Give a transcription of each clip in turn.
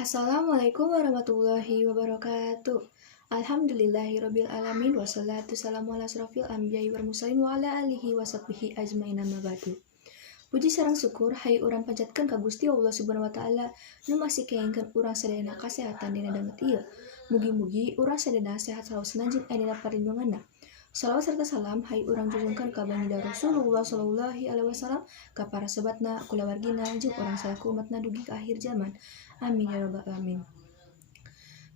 Assalamualaikum warahmatullahi wabarakatuh. Alhamdulillahirabbil alamin wassalatu wassalamu ala asrofil anbiya'i wal mursalin wa ala alihi wasahbihi ajmain amma ba'du. Puji sareng syukur hai urang panjatkeun ka Gusti Allah Subhanahu wa taala nu masih kaengkeun urang sadayana kasehatan dina damet ieu. Mugi-mugi urang sadayana sehat salausna jeung aya dina parlindunganna. Shalawat serta salam hai urang junjungkeun ka baginda Rasulullah sallallahu alaihi wasallam, ka para sahabatna, kulawargina jeung urang salaku umatna dugi ka akhir zaman. Amin ya rabbal alamin.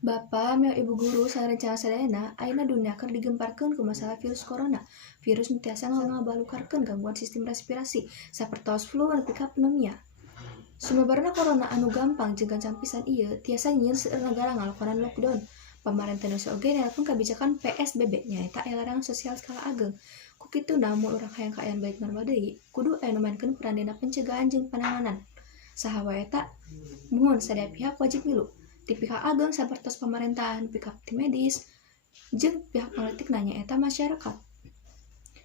Bapa, meo ibu guru, sarencana sadayana ayeuna dunia keur digemparkeun ku masalah virus corona. Virus nu tiasa ngabalukarkeun gangguan sistem respirasi sapertos flu nepi ka pneumonia. Sumebarna corona anu gampang jeung gancang pisan ieu tiasa nyieun seueur nagara ngalakonan lockdown. Pamarentah Indonesia oge nelpon kebijakan PSBB nyaeta larangan sosial skala ageng. Ku kituna mun urang hayang kaayaan balik normal deui, kudu aya nu maenkeun peran dina pencegahan jeung penanganan. Saha wae eta? Muhun sadaya pihak wajib milu. Ti pihak ageng sapertos pamerintahan, pihak tim medis, jeung pihak pangletikna nyaeta masyarakat.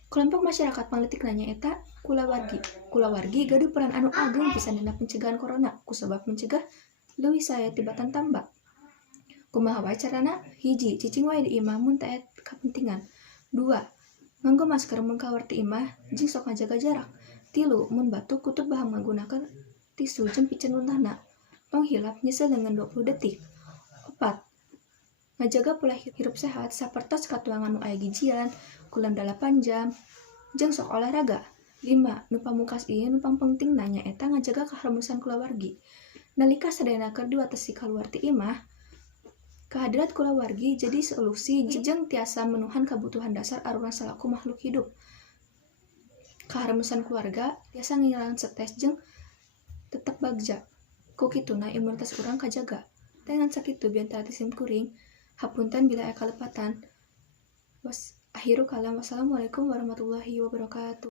Kelompok masyarakat pangletikna nyaeta kulawargi. Kulawargi gaduh peran anu ageng pisan dina pencegahan corona, kusabab mencegah leuwih sae tibatan tambak. Kumaha wae carana? 1. Cicing wae di imah mun teu aya kapentingan. 2. Nganggo masker mun kaluar ti imah jeung sok ngajaga jarak. 3. Mun batuk kudu baham nggunakeun tisu jeung pikeun luntahna. Tong hilap nyesel dengan 20 detik. 4. Ngajaga pola hirup sehat sapertos katuangan nu aya gijian, kulan 8 jam, jeung sok olahraga. 5. Nu pamungkas ieu nu pangpentingna nyaeta ngajaga kaharmonisan kulawargi. Nalika sadayana keur diwatesi kaluar ti imah, kehadirat kulawargi jadi solusi jeung tiasa menuhan kebutuhan dasar aruna salaku makhluk hidup. Kaharmonisan keluarga tiasa ngilangkeun stres jeung tetep bagja. Ku kituna imunitas urang kajaga. Dengan sakitu biantara sim kuring, hapunten bila aya kalepatan. Akhiru kalam. Wassalamualaikum warahmatullahi wabarakatuh.